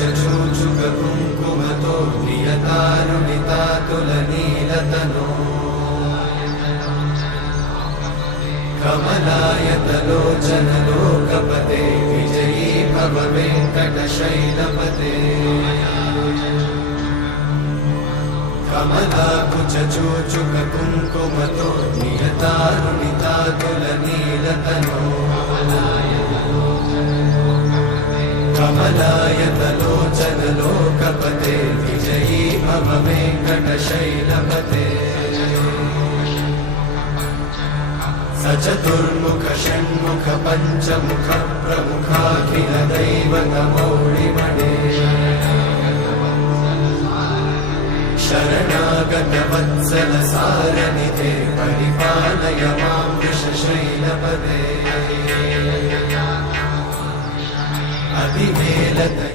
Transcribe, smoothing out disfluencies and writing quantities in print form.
कुचचूचुक कुङ्कुमतो नियतारुणितातुलनीलतनो कमलायतलोचन लोकपते विजयी भव वेङ्कटशैलपते कमलाकुचचूचुक कुङ्कुमतो नियतारुणितातुलनीलतनो कमलायतलोचन लोकपते विजयी भव वेङ्कटशैलपते सचतुर्मुख षण्मुख पञ्चमुख प्रमुखाखिल दैवतमौळिमणे शरणागत वत्सल सारनिधे परिपालय मां वृषशैलपते अभिमेलतया।